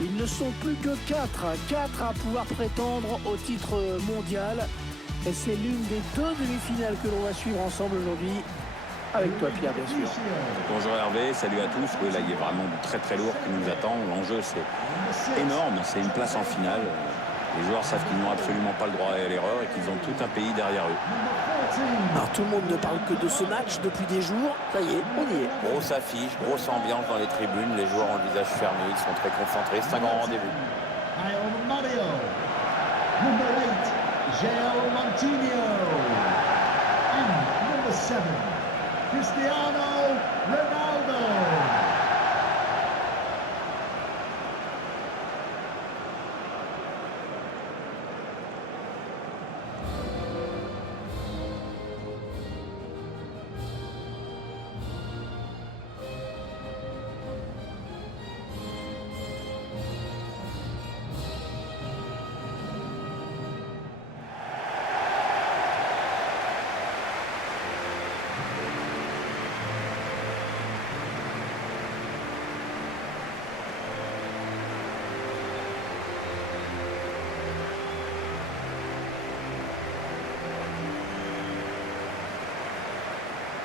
Ils ne sont plus que 4 à pouvoir prétendre au titre mondial. Et c'est l'une des 2 demi-finales que l'on va suivre ensemble aujourd'hui. Avec toi Pierre, bien sûr. Bonjour Hervé, salut à tous. Oui, là il y a vraiment du très très lourd qui nous attend. L'enjeu c'est énorme, c'est une place en finale. Les joueurs savent qu'ils n'ont absolument pas le droit à l'erreur et qu'ils ont tout un pays derrière eux. Alors tout le monde ne parle que de ce match depuis des jours. Ça y est, on y est. Grosse affiche, grosse ambiance dans les tribunes. Les joueurs ont le visage fermé, ils sont très concentrés. C'est un grand rendez-vous. Number 8, João Montinho. And number 7, Cristiano Ronaldo.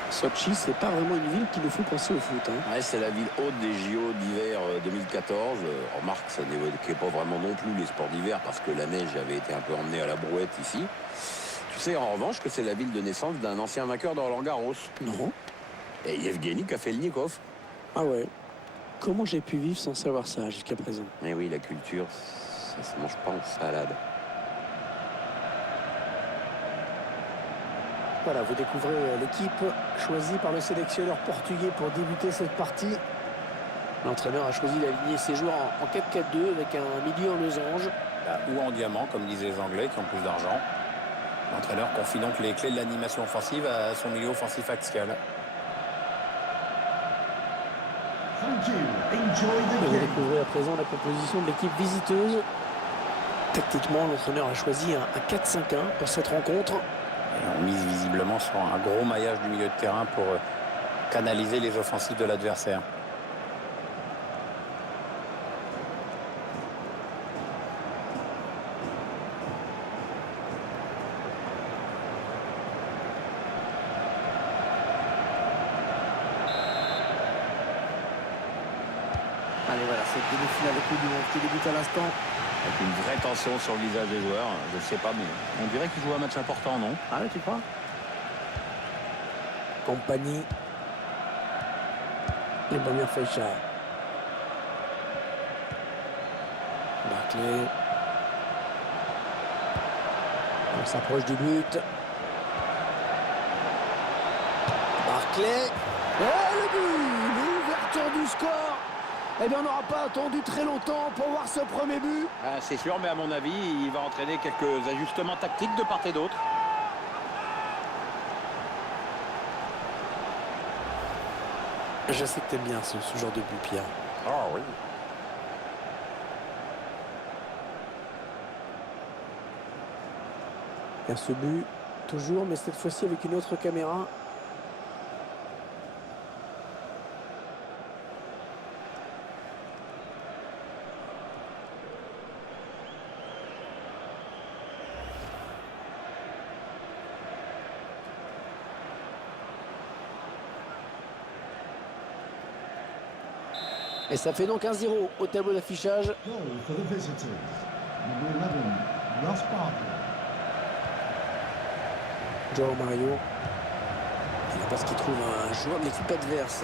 Sochi, c'est pas vraiment une ville qui nous fait penser au foot. Ouais, c'est la ville haute des JO d'hiver 2014. Remarque, ça n'évoquait pas vraiment non plus les sports d'hiver parce que la neige avait été un peu emmenée à la brouette ici. Tu sais en revanche que c'est la ville de naissance d'un ancien vainqueur de Roland-Garros. Non. Et Yevgeny Kafelnikov. Ah ouais. Comment j'ai pu vivre sans savoir ça jusqu'à présent? Eh oui, la culture, ça se mange pas en salade. Voilà, vous découvrez l'équipe choisie par le sélectionneur portugais pour débuter cette partie. L'entraîneur a choisi d'aligner ses joueurs en 4-4-2 avec un milieu en losange. Ou en diamant, comme disaient les Anglais qui ont plus d'argent. L'entraîneur confie donc les clés de l'animation offensive à son milieu offensif axial. Thank you. Enjoy Vous the allez game. découvrir à présent la composition de l'équipe visiteuse. Tactiquement, l'entraîneur a choisi un 4-5-1 pour cette rencontre. Et on mise visiblement sur un gros maillage du milieu de terrain pour canaliser les offensives de l'adversaire. Allez, voilà, cette demi-finale de Coupe du Monde qui débute à l'instant. Avec une vraie tension sur le visage des joueurs. Je ne sais pas, mais on dirait qu'ils jouent un match important, non? Ah ouais, tu crois? Compagnie. Les premières Feicha. Barclay. On s'approche du but. Barclay. Oh, le but! L'ouverture du score. Eh bien, on n'aura pas attendu très longtemps pour voir ce premier but. Ah, c'est sûr, mais à mon avis, il va entraîner quelques ajustements tactiques de part et d'autre. Je sais que t'aimes bien ce genre de but, Pierre. Ah oui. Il y a ce but, toujours, mais cette fois-ci avec une autre caméra. Et ça fait donc 1-0 au tableau d'affichage. Goal for the visitors. Number 11, Ross Barkley. João Mario. Il n'a pas ce qu'il trouve un joueur de l'équipe adverse.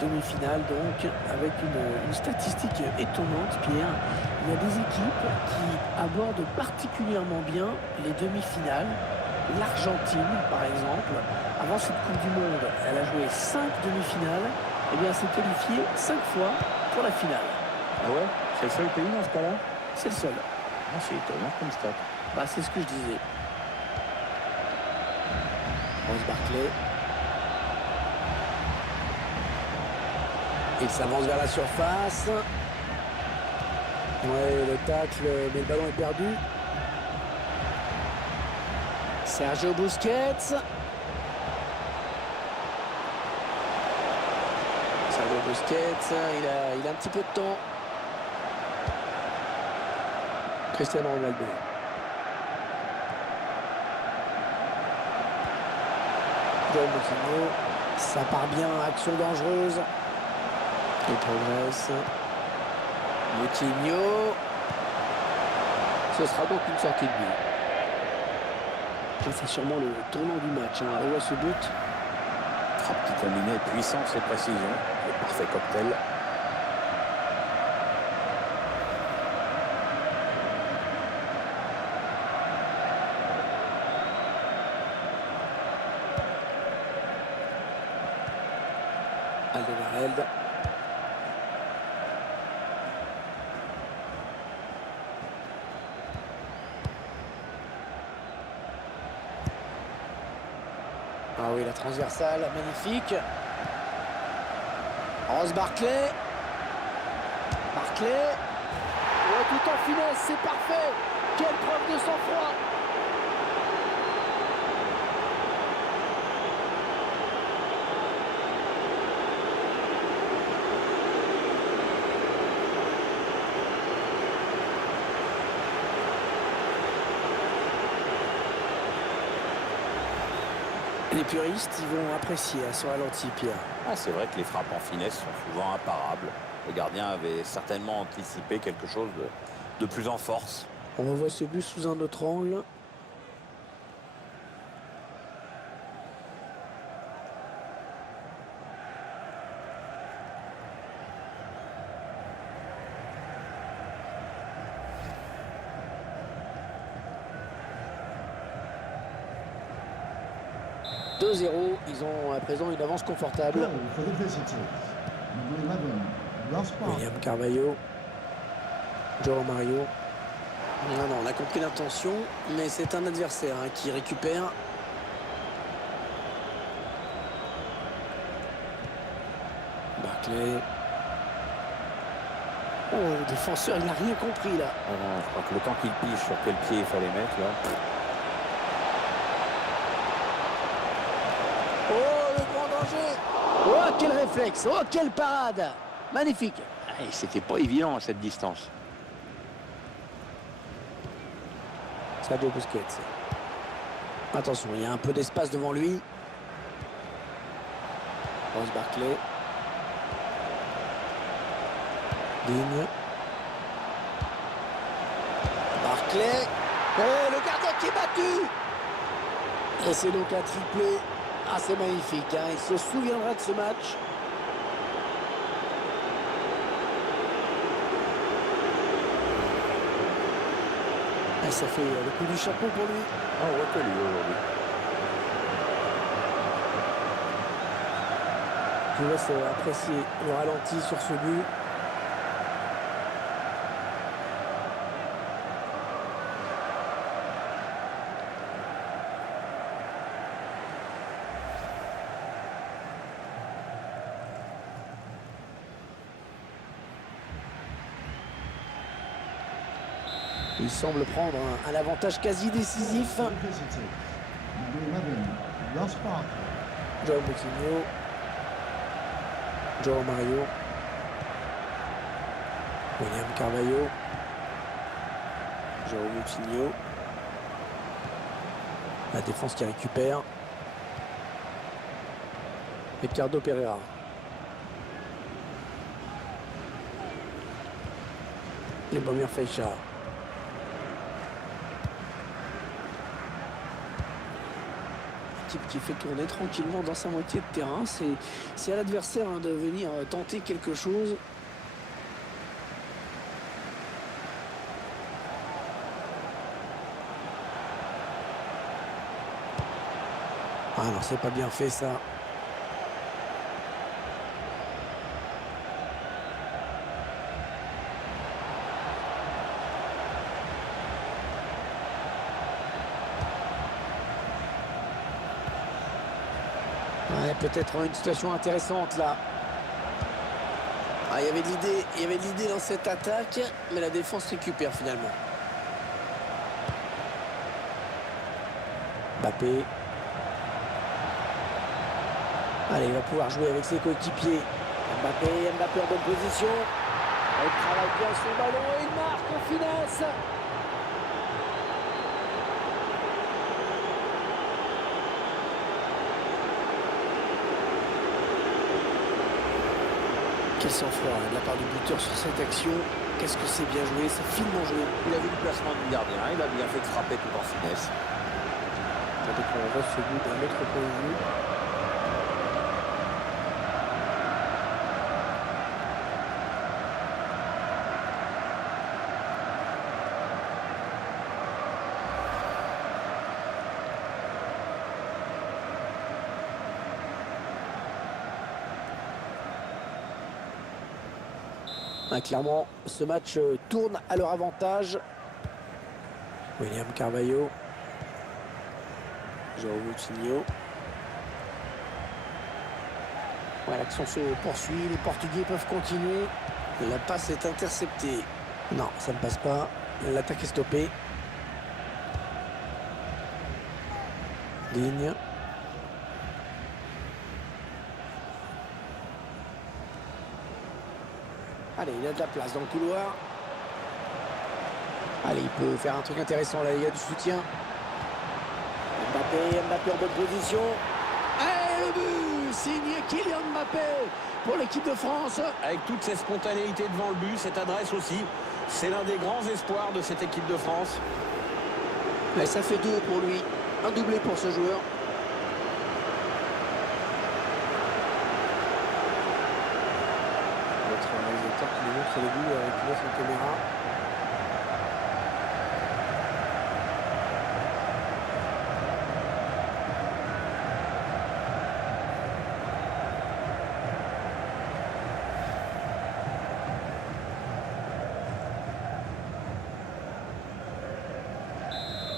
Demi-finale donc, avec une statistique étonnante, Pierre. Il y a des équipes qui abordent particulièrement bien les demi-finales. L'Argentine, par exemple, avant cette Coupe du Monde, elle a joué 5 demi-finales. Et bien, elle s'est qualifiée 5 fois pour la finale. Ah ouais? C'est le seul pays dans ce cas-là? C'est le seul. Ah, c'est étonnant comme stat. Bah, c'est ce que je disais. Ross Barkley. Il s'avance vers la surface. Ouais, le tacle, mais le ballon est perdu. Sergio Busquets. Busquets, il a un petit peu de temps. Cristiano Ronaldo. João Moutinho. Ça part bien, action dangereuse. Il progresse. Moutinho. Ce sera donc une sortie de but. C'est sûrement le tournant du match. On voit ce but. Frappe qui combinait puissance et précision. Le parfait cocktail. Alderweireld. Ah oui, la transversale, magnifique. Ross Barkley. Barkley. Oh, tout en finesse, c'est parfait. Quelle preuve de sang-froid. Les puristes, ils vont apprécier à ce ralenti, Pierre. Ah, c'est vrai que les frappes en finesse sont souvent imparables. Le gardien avait certainement anticipé quelque chose de plus en force. On revoit ce but sous un autre angle. « 2-0, ils ont à présent une avance confortable. Goal for the visitors. Number 11, Ross Barkley. William Carvalho, João Mario. Non, on a compris l'intention, mais c'est un adversaire qui récupère. Barkley. Oh, le défenseur, il n'a rien compris là. Ah non, je crois que le temps qu'il pige sur quel pied il fallait mettre là. Oh, le grand danger. Oh, quel réflexe. Oh, quelle parade. Magnifique. C'était pas évident à cette distance. Sergio Busquets. Attention, il y a un peu d'espace devant lui. Ross Barkley. Digne. Barkley. Oh, le gardien qui est battu. Et c'est donc un triplé. Ah, c'est magnifique. Il se souviendra de ce match. Et ça fait le coup du chapeau pour lui. Ah, on voit que lui aujourd'hui. Je vous laisse apprécier le ralenti sur ce but. Il semble prendre un avantage quasi décisif. For the visitors. Number 11, Ross Barkley. João Moutinho. João Mario. William Carvalho. João Moutinho. La défense qui récupère. Ricardo Pereira. Les Bomber Feixa. Qui fait tourner tranquillement dans sa moitié de terrain. C'est à l'adversaire de venir tenter quelque chose. Ah non, c'est pas bien fait ça. Ouais, peut-être une situation intéressante là. Ah, il y avait de l'idée dans cette attaque, mais la défense récupère finalement. Mbappé. Allez, il va pouvoir jouer avec ses coéquipiers. Mbappé en bonne position. Il travaille bien son ballon et il marque en finesse. Quel sang-froid de la part du buteur sur cette action. Qu'est-ce que c'est bien joué, c'est finement joué. Il a vu le placement du gardien, il a bien fait de frapper tout en finesse. Regardez qu'on voit ce but d'un autre point de vue. Clairement, ce match tourne à leur avantage. William Carvalho. João Moutinho. Ouais, l'action se poursuit. Les Portugais peuvent continuer. La passe est interceptée. Non, ça ne passe pas. L'attaque est stoppée. Digne. Allez, il a de la place dans le couloir. Allez, il peut faire un truc intéressant là, il y a du soutien. Mbappé en bonne position. Et le but signé Kylian Mbappé pour l'équipe de France. Avec toute cette spontanéité devant le but, cette adresse aussi, c'est l'un des grands espoirs de cette équipe de France. Et ça fait 2 pour lui. Un doublé pour ce joueur. Notre réalisateur qui nous montre le but avec une autre caméra.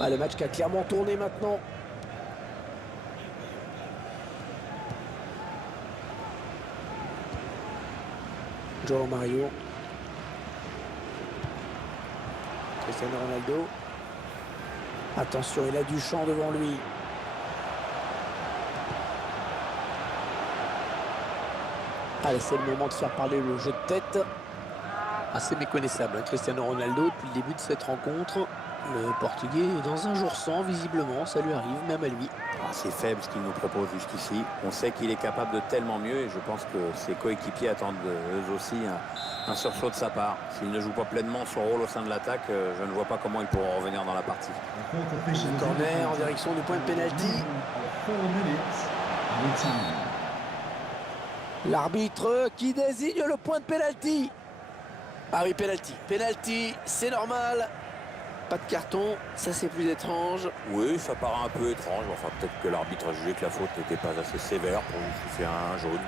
Ah, le match qui a clairement tourné maintenant. João Mario. Cristiano Ronaldo. Attention, il a du champ devant lui. Allez, c'est le moment de faire parler le jeu de tête. Assez méconnaissable, hein, Cristiano Ronaldo, depuis le début de cette rencontre. Le Portugais est dans un jour sans, visiblement, ça lui arrive, même à lui. C'est faible ce qu'il nous propose jusqu'ici. On sait qu'il est capable de tellement mieux et je pense que ses coéquipiers attendent eux aussi un sursaut de sa part. S'il ne joue pas pleinement son rôle au sein de l'attaque, je ne vois pas comment ils pourront revenir dans la partie. Corner en direction du point de pénalty. L'arbitre qui désigne le point de pénalty. Ah oui, pénalty. Pénalty, c'est normal. Pas de carton, ça c'est plus étrange. Oui, ça paraît un peu étrange. Enfin, peut-être que l'arbitre a jugé que la faute n'était pas assez sévère pour justifier un jaune.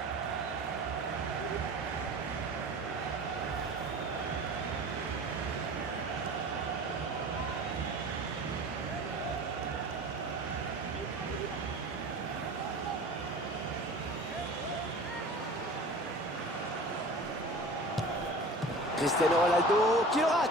Cristiano Ronaldo qui le rate.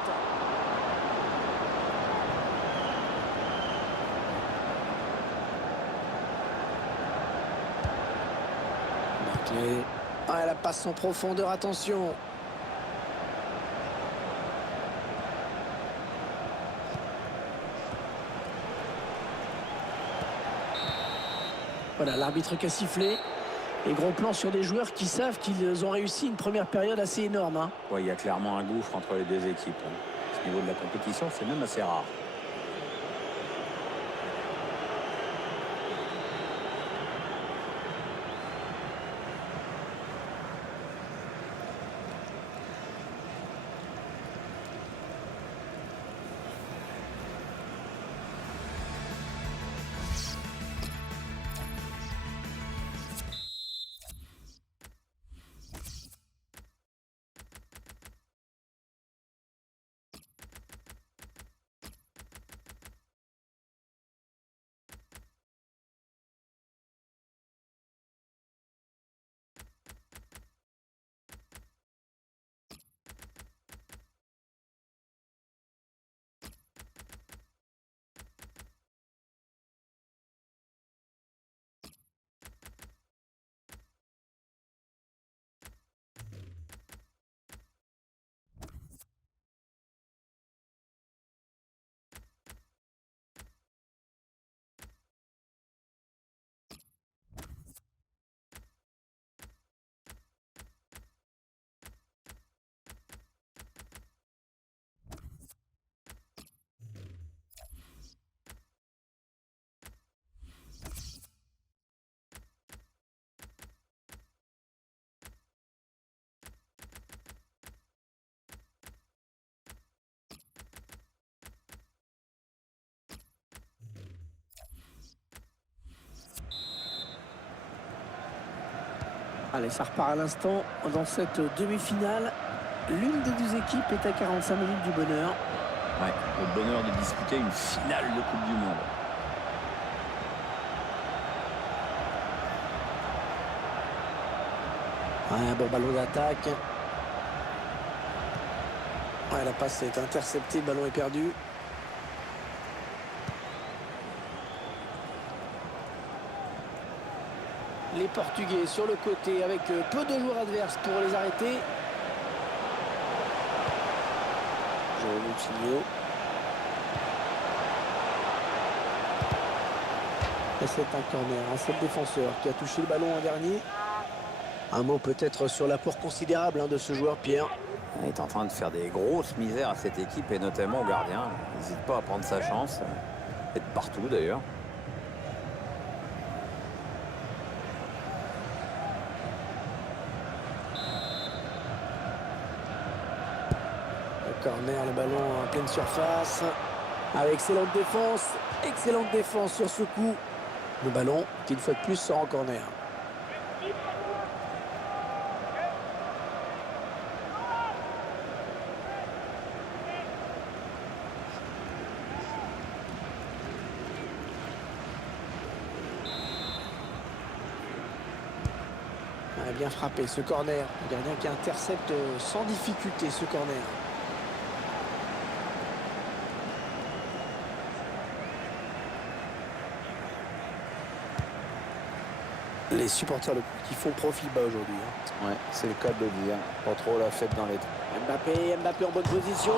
Ah, elle passe en profondeur, attention. Voilà, l'arbitre qui a sifflé. Et gros plan sur des joueurs qui savent qu'ils ont réussi une première période assez énorme. Hein. Ouais, il y a clairement un gouffre entre les deux équipes. À ce niveau de la compétition, c'est même assez rare. Allez, ça repart à l'instant dans cette demi-finale. L'une des deux équipes est à 45 minutes du bonheur. Ouais, le bonheur de disputer une finale de Coupe du Monde. Ouais, un bon ballon d'attaque. Ouais, la passe est interceptée, le ballon est perdu. Les Portugais sur le côté avec peu de joueurs adverses pour les arrêter. João Moutinho. Et c'est un corner, c'est le défenseur qui a touché le ballon en dernier. Un mot peut-être sur l'apport considérable de ce joueur, Pierre. Il est en train de faire des grosses misères à cette équipe et notamment au gardien. Il n'hésite pas à prendre sa chance. Et de partout d'ailleurs. Le corner, le ballon en pleine surface. Avec excellente défense sur ce coup. Le ballon qui une fois de plus sort en corner. Bien frappé ce corner. Le gardien qui intercepte sans difficulté ce corner. Les supporters qui font profil bas aujourd'hui. Ouais, c'est le cas de le dire. Pas trop la fête dans les trous. Mbappé en bonne position.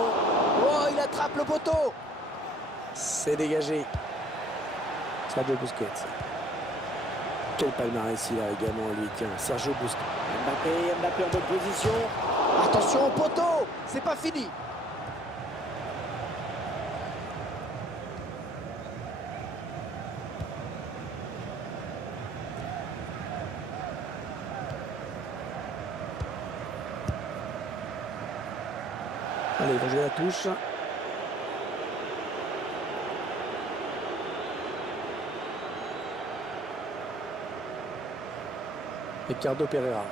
Oh, il attrape le poteau. C'est dégagé. Sergio Busquets. Quel palmarès il a également lui, tiens, Sergio Busquets. Mbappé en bonne position. Attention au poteau, c'est pas fini. Allez, il va jouer la touche. Ricardo Pereira.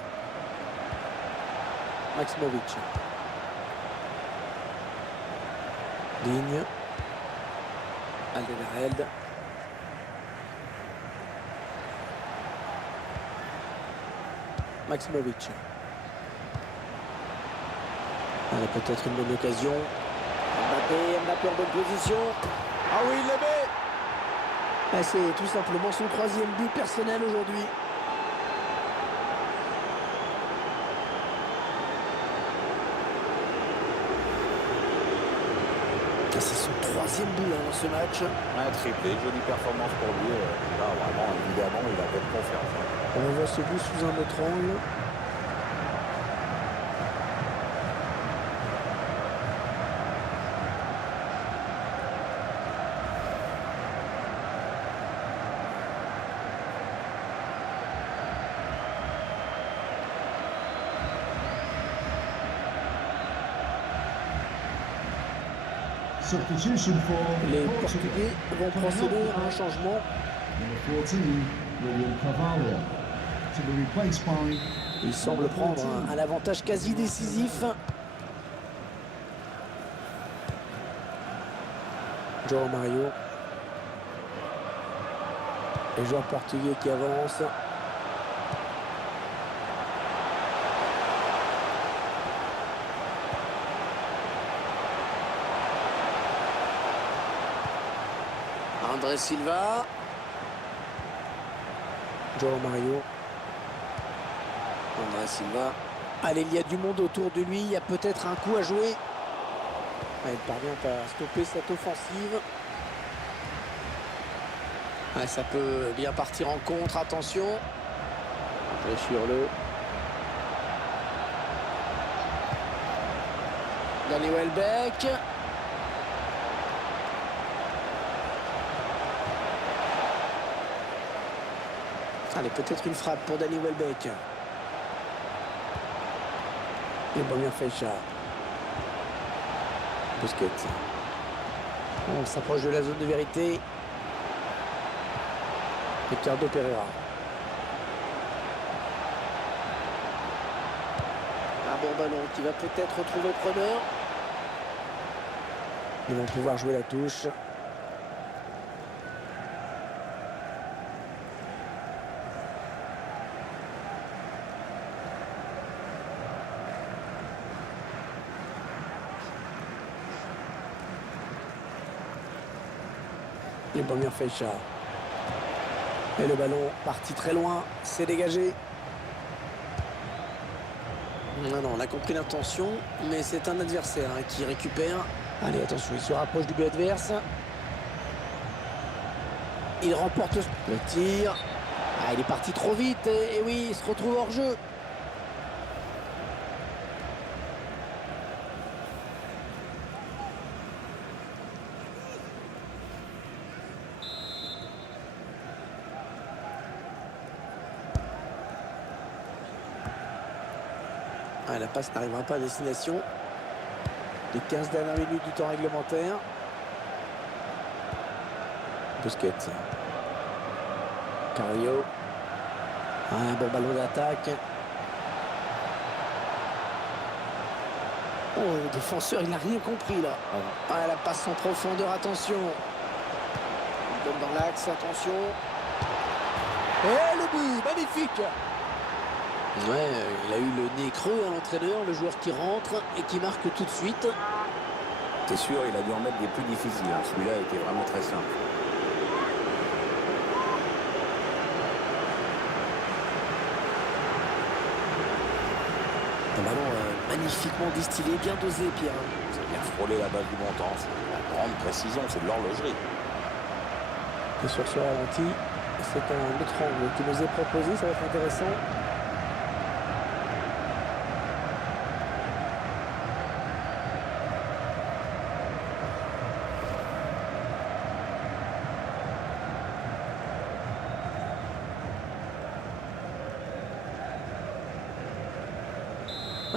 Maximovic. Ligne. Alderweireld. Maximovic. Allez, peut-être une bonne occasion. Mbappé en bonne position. Ah oui, il le met. C'est tout simplement son 3e but personnel aujourd'hui. C'est son 3e but dans ce match. Un triplé, jolie performance pour lui. Là, vraiment, évidemment, il a belle confiance. On voit ce but sous un autre angle. Substitution for Les Portugal. Portugais vont procéder à un changement. Number 14, William Carvalho, to be replaced by Il semble prendre un avantage quasi décisif. João Mario. Les joueurs portugais qui avancent. André Silva. João Mario. André Silva. Allez, il y a du monde autour de lui. Il y a peut-être un coup à jouer. Il parvient à stopper cette offensive. Ça peut bien partir en contre. Attention. Sur le. Danny Welbeck. Allez, peut-être une frappe pour Danny Welbeck. Et bien Feixa. Busquets. On s'approche de la zone de vérité. Ricardo Pereira. bon ballon qui va peut-être retrouver preneur. Ils vont pouvoir jouer la touche. Les premières Feicha. Et le ballon parti très loin, c'est dégagé. Non, on a compris l'intention, mais c'est un adversaire qui récupère. Allez, attention, il se rapproche du but adverse. Il remporte le tir. Ah, il est parti trop vite, et oui, il se retrouve hors jeu. Ah, la passe n'arrivera pas à destination. Les 15 dernières minutes du temps réglementaire. Busquets. Carrillo. Un bon ballon d'attaque. Oh, le défenseur, il n'a rien compris là. Ah, la passe en profondeur, attention. Il donne dans l'axe, attention. Et le but, magnifique. Ouais, il a eu le nez creux à l'entraîneur, le joueur qui rentre et qui marque tout de suite. C'est sûr, il a dû en mettre des plus difficiles. Celui-là était vraiment très simple. Un ballon magnifiquement distillé, bien dosé, Pierre. Il a frôlé la balle du montant. C'est la grande précision, c'est de l'horlogerie. Et sur ce ralenti, c'est un autre angle qui nous est proposé, ça va être intéressant.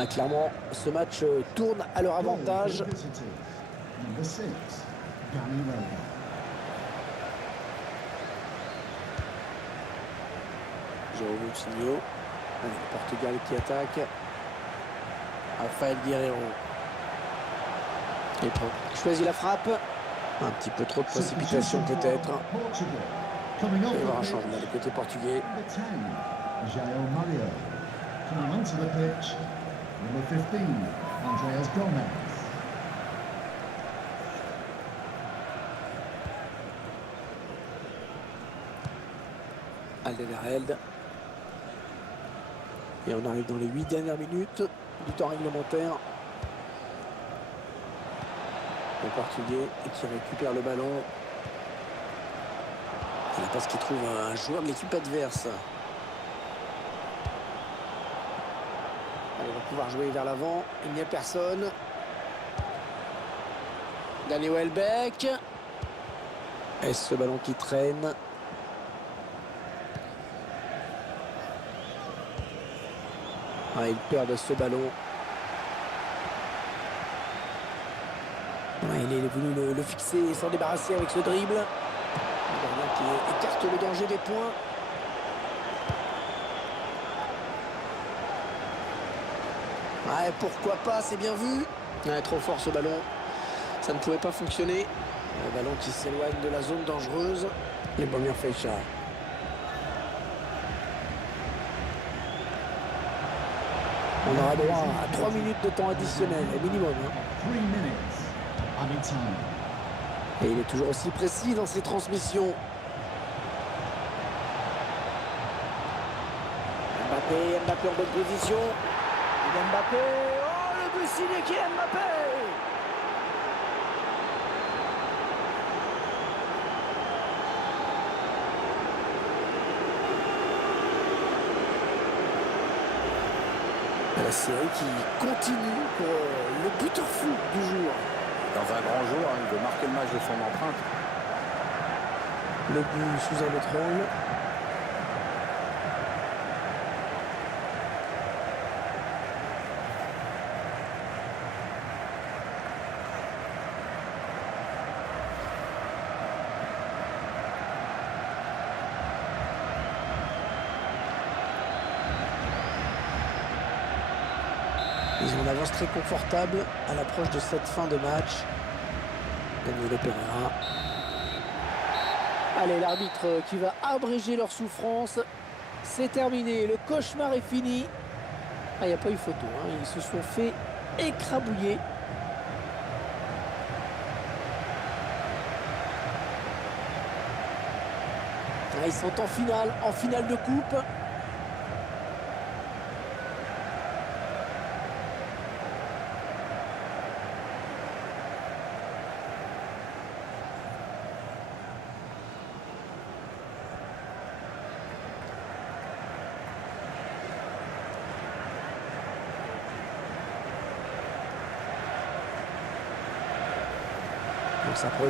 Ah, clairement, ce match tourne à leur avantage. Number 6, Danny Welbeck. João Moutinho. Allez, le Portugal qui attaque. Rafael Guerreiro. Et choisit la frappe. Un petit peu trop de précipitation peut-être. Coming Il off va y avoir un the pitch, changement du côté portugais. number 10, Jael Mario. Coming onto the pitch, number 15, Andreas Gomez. Alderweireld. Et on arrive dans les 8 dernières minutes du temps réglementaire. Le Portugais qui récupère le ballon. Et la passe qui trouve un joueur de l'équipe adverse. Allez, on va pouvoir jouer vers l'avant. Il n'y a personne. Danny Welbeck. Et ce ballon qui traîne. Ah, il perd ce ballon. Ah, il est venu le fixer et s'en débarrasser avec ce dribble. Le gardien qui écarte le danger des points. Ouais, pourquoi pas, c'est bien vu. Ouais, trop fort ce ballon. Ça ne pouvait pas fonctionner. Le ballon qui s'éloigne de la zone dangereuse. Les premières Feicha. On aura droit à 3 minutes de temps additionnel, au minimum. 3 minutes, added time. Et il est toujours aussi précis dans ses transmissions. Mbappé en bonne position. Et Mbappé, oh le but signé qui est Mbappé. La série qui continue pour le buteur fou du jour. Dans un grand jour, il veut marquer le match de son empreinte. Le but sous un autre angle. Ils ont une avance très confortable à l'approche de cette fin de match. Danilo Pereira. Allez, l'arbitre qui va abréger leur souffrance. C'est terminé, le cauchemar est fini. Ah, il n'y a pas eu photo, hein. Ils se sont fait écrabouiller. Ah, ils sont en finale de coupe. On s'approche